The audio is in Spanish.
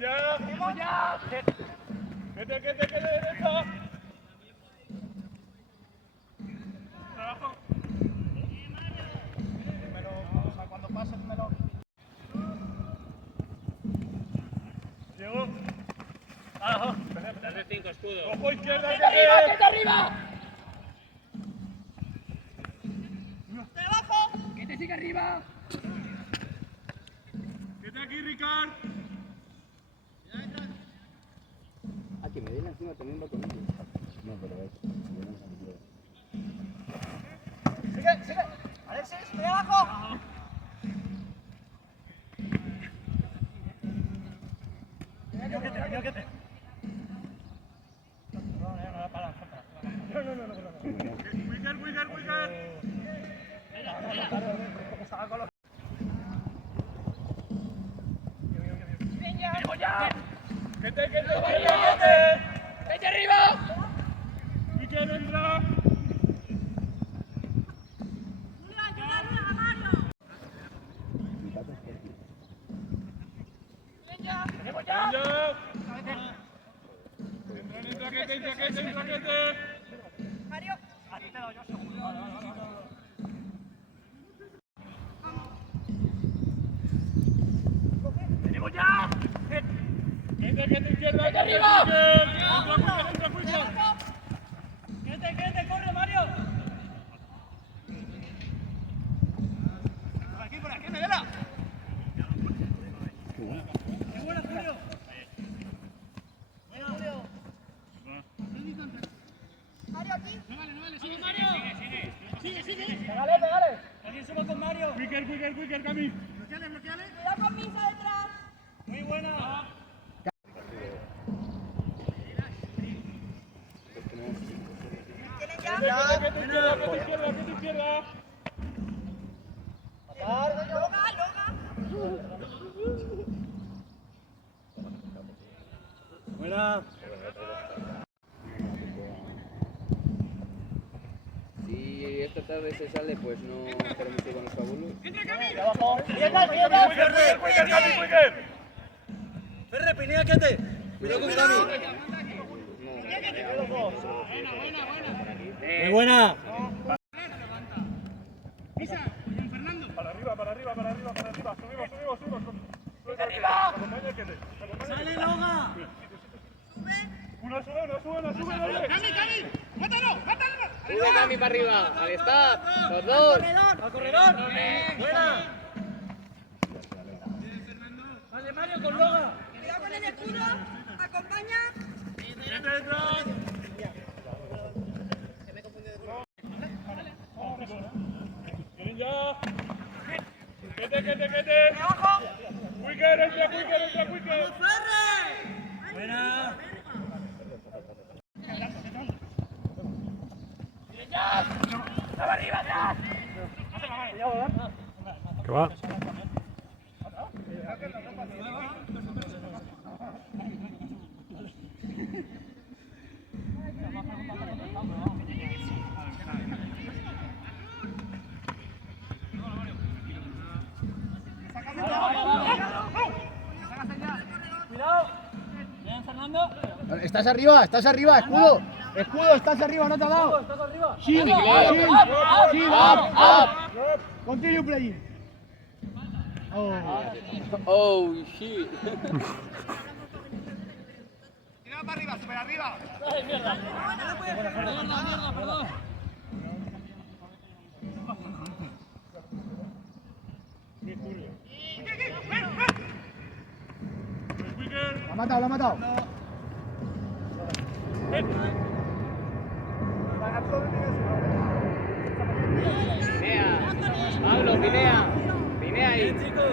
ya! ¡Vamos ya! ¡Quete, derecha! ¡Trabajo! Dímelo, o sea, cuando pases, dímelo. Diego. ¡Abajo! Dale 5, escudo. ¡Ojo izquierda! ¡Quete arriba, quete arriba! ¡Debajo! ¡Quete sigue arriba! ¡Quete aquí, Ricard! Que me den encima también va conmigo. No, pero es. ¡Sigue! ¡Alexis, estoy abajo! Quete. No. Wicker. ¡Vamos ya! ¡Quete! ¡Quete arriba! Wicker entra. ¡Tenemos ya! Entra, Quete. Mario. A ti te doy yo seguro. ¡Tenemos ya! Quete izquierda. ¡Quete arriba! Entra, ¡Quete, corre, Mario! Por aquí, Medela. ¡Qué buena, Julio! Buena, Julio. Mario, aquí. No vale, sigue Mario. Sigue. Pégale. Alguien suba con Mario. Wicker, Cami. Cuidado con Misa detrás. Muy buena. ¿Tienen ya? Quete izquierda. Loga. Buena. Si esta tarde se sale, pues no queremos ir con los fabulos. Wicker. Ferre, pinea, Quete. Cuidado con Cami. Muy buena. Para arriba. Subimos. ¡Arriba! ¡Sale, Loga! Una sube, dale. Sube Cami para arriba. Ahí está. Los dos. ¡Al corredor! ¡Buena! Vale, Mario, con Loga. Cuidado con el escudo, acompaña. Quete detrás. ¿Quieren ya? Quete. ¡Abajo! Wicker, entra. ¡Buena! ¡Ya! ¡Estaba arriba atrás! ¿Qué va? Cuidado. Bien, Fernando. Estás arriba, escudo. Escudo, estás arriba, no te ha dado. ¿Estás arriba? Shield. Continue playing. Oh shit. Tira para arriba, super arriba. ¡Ay, mierda! Perdón. Wicker. Lo ha matado. Pinea. Pablo, pinea ahí. Chicos.